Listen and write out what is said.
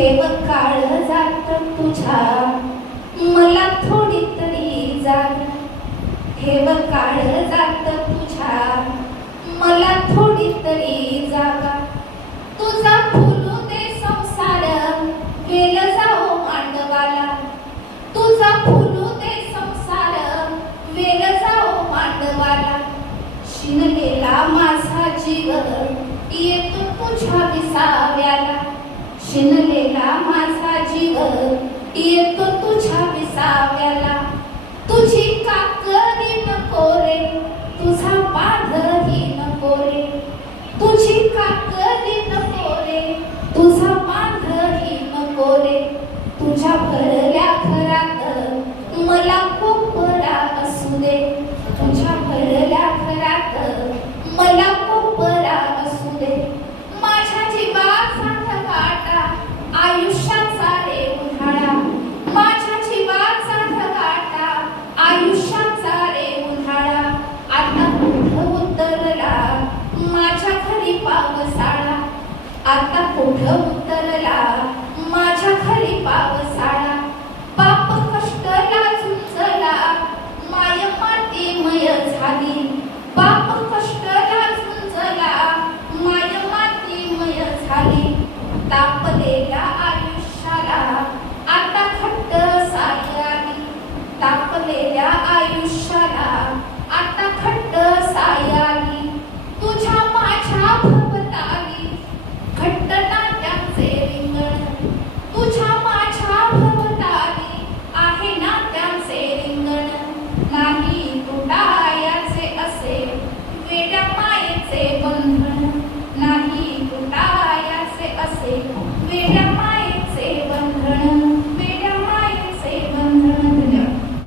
ठेव काळ जात तुझ्या मला थोडी तरी जागा. ठेव काळ जात तुझ्या मला थोडी तरी जागा. तुझा फुलू दे संसार वेल जाओ मांडवाला. तुझा फुलू दे संसार वेल जाओ मांडवाला. शिनलेला माझा जीव येतो तुझ्या विसाव्याला. शिनलेला माझा जीव येतो तुझ्या विसाव्याला. तुझी काकरी नको रे तुझा बांधही नको रे. तुझी काकरी नको रे तुझा बांधही नको रे. तुझ्या भरल्या घरात मला कोपरा असू दे. तुझ्या भरल्या घरात मला कोपरा असू दे. माझ्या जीवाचा ढगाटा आयुष्याचा रे उन्हाळा. माझ्या जीवाचा ढगाटा आयुष्याचा रे उन्हाळा. आता कुठं उतरला माझ्या घरी पावसाळा. आता कुठं उतरला माझ्या घरी पावसाळा. पाप कष्टला झुंजला माय मातीमय झाली.